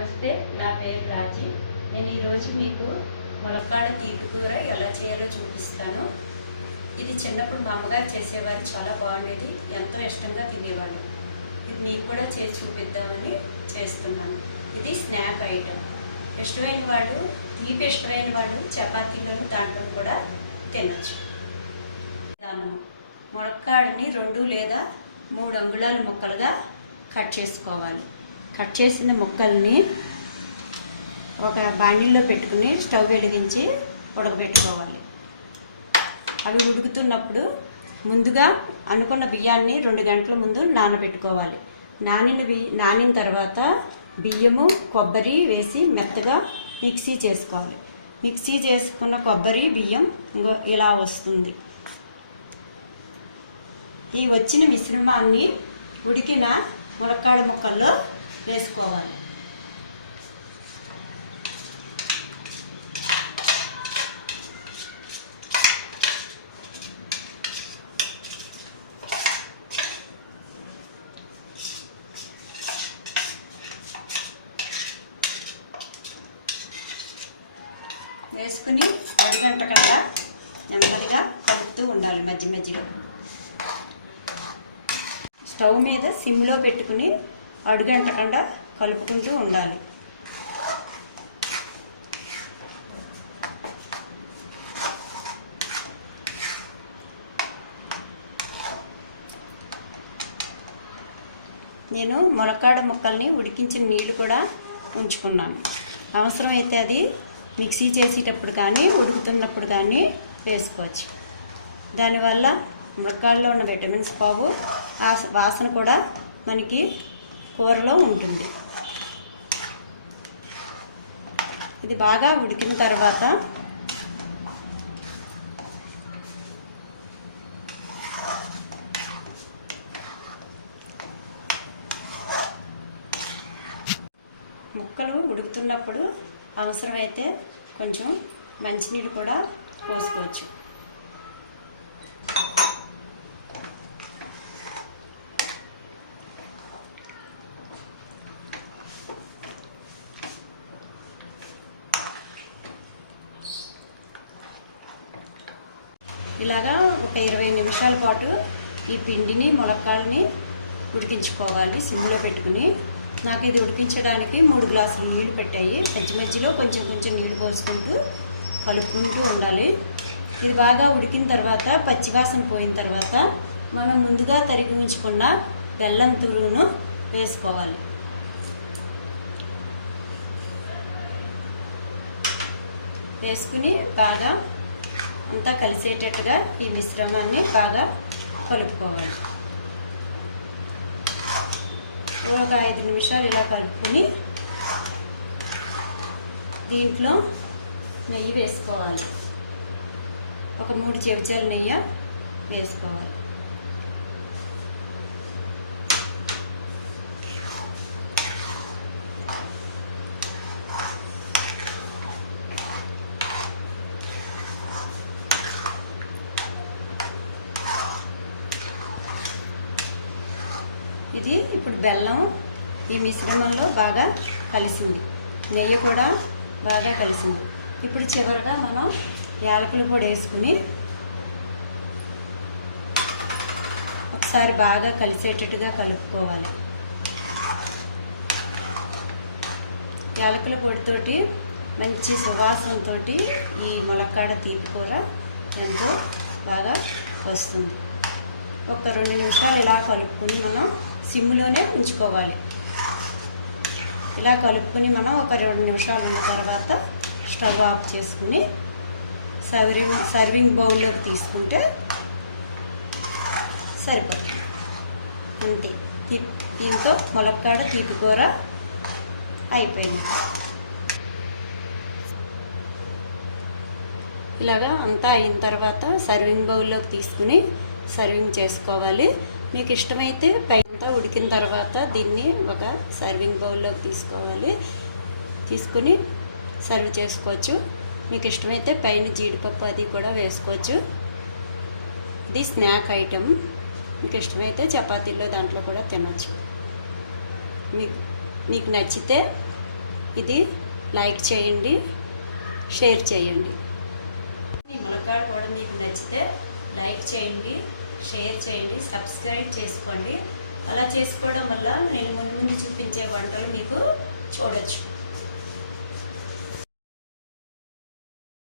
నమస్తే, నా పేరు రాజీ. నేను ఈరోజు మీకు ములక్కాడ తీపి కూర ఎలా చేయాలో చూపిస్తాను. ఇది చిన్నప్పుడు మా అమ్మగారు చేసేవారు, చాలా బాగుండేది, ఎంతో ఇష్టంగా తినేవాళ్ళు. ఇది మీకు కూడా చేసి చూపిద్దామని చేస్తున్నాను. ఇది స్నాక్ ఐటమ్. ఇష్టమైన వాళ్ళు, తీపి ఇష్టమైన వాళ్ళు చపాతీలను దాంట్లో కూడా తినచ్చు. ములక్కాడని 2 లేదా 3 అంగుళాల ముక్కలుగా కట్ చేసుకోవాలి. కట్ చేసిన ముక్కల్ని ఒక బాణీలో పెట్టుకుని స్టవ్ వెలిగించి ఉడకబెట్టుకోవాలి. అవి ఉడుకుతున్నప్పుడు ముందుగా అనుకున్న బియ్యాన్ని 2 గంటల ముందు నానబెట్టుకోవాలి. నానిన తర్వాత బియ్యము, కొబ్బరి వేసి మెత్తగా మిక్సీ చేసుకోవాలి. మిక్సీ చేసుకున్న కొబ్బరి, బియ్యం ఇలా వస్తుంది. ఈ వచ్చిన మిశ్రమాన్ని ఉడికిన ములక్కాడ ముక్కల్లో వేసుకోవాలి. వేసుకుని 1 గంట కల్లా నెమ్మదిగా కలుపుతూ ఉండాలి. మధ్య మధ్యలో స్టవ్ మీద సిమ్లో పెట్టుకుని 1 గంట కల్లా కలుపుకుంటూ ఉండాలి. నేను ములక్కాడ ముక్కల్ని ఉడికించిన నీళ్ళు కూడా ఉంచుకున్నాను. అవసరమైతే అది మిక్సీ చేసేటప్పుడు కానీ ఉడుకుతున్నప్పుడు కానీ వేసుకోవచ్చు. దానివల్ల ములక్కాడలో ఉన్న విటమిన్స్ పోవు, ఆ వాసన కూడా మనకి కూరలో ఉంటుంది. ఇది బాగా ఉడికిన తర్వాత ముక్కలు ఉడుకుతున్నప్పుడు అవసరమైతే కొంచెం మంచినీళ్ళు కూడా పోసుకోవచ్చు. ఇలాగా ఒక 20 నిమిషాల పాటు ఈ పిండిని, ములక్కాడని ఉడికించుకోవాలి సిమ్లో పెట్టుకుని. నాకు ఇది ఉడికించడానికి 3 గ్లాసులు నీళ్లు పెట్టాయి. మధ్య మధ్యలో కొంచెం కొంచెం నీళ్లు పోసుకుంటూ కలుపుకుంటూ ఉండాలి. ఇది బాగా ఉడికిన తర్వాత, పచ్చివాసన పోయిన తర్వాత మనం ముందుగా తరిగి ఉంచుకున్న బెల్లం తురుమును వేసుకోవాలి. వేసుకుని బాగా అంతా కలిసేటట్టుగా ఈ మిశ్రమాన్ని బాగా కలుపుకోవాలి. ఒక 5 నిమిషాలు ఇలా కలుపుకొని దీంట్లో నెయ్యి వేసుకోవాలి. ఒక 3 చెంచాల నెయ్యి వేసుకోవాలి. ఇది ఇప్పుడు బెల్లం ఈ మిశ్రమంలో బాగా కలిసింది, నెయ్యి కూడా బాగా కలిసింది. ఇప్పుడు చివరిగా మనం యాలకుల పొడి వేసుకుని ఒకసారి బాగా కలిసేటట్టుగా కలుపుకోవాలి. యాలకుల పొడితోటి మంచి సువాసనతో ఈ ములక్కాడ తీపి కూర ఎంతో బాగా వస్తుంది. ఒక 2 నిమిషాలు ఇలా కలుపుకొని మనం సిమ్లోనే ఉంచుకోవాలి. ఇలా కలుపుకొని మనం ఒక 2 నిమిషాలు ఉన్న తర్వాత స్టవ్ ఆఫ్ చేసుకుని సర్వింగ్ బౌల్లోకి తీసుకుంటే సరిపోతుంది. అంతే, దీంతో ములక్కాడ తీపి కూర అయిపోయింది. ఇలాగా అంతా అయిన తర్వాత సర్వింగ్ బౌల్లోకి తీసుకుని సర్వింగ్ చేసుకోవాలి. మీకు ఇష్టమైతే పైనంతా ఉడికిన తర్వాత దీన్ని ఒక సర్వింగ్ బౌల్లోకి తీసుకోవాలి. తీసుకుని సర్వ్ చేసుకోవచ్చు. మీకు ఇష్టమైతే పైన జీడిపప్పు అది కూడా వేసుకోవచ్చు. ఇది స్నాక్ ఐటమ్. మీకు ఇష్టమైతే చపాతీల్లో దాంట్లో కూడా తినచ్చు. మీకు నచ్చితే ఇది లైక్ చేయండి, షేర్ చేయండి. ఈ ములక్కాడ కూడా మీకు నచ్చితే లైక్ చేయండి, షేర్ చేయండి, సబ్స్క్రైబ్ చేసుకోండి. అలా చేసుకోవడం వల్ల నేను ముందు చూపించే వంటలు మీకు చూడొచ్చు.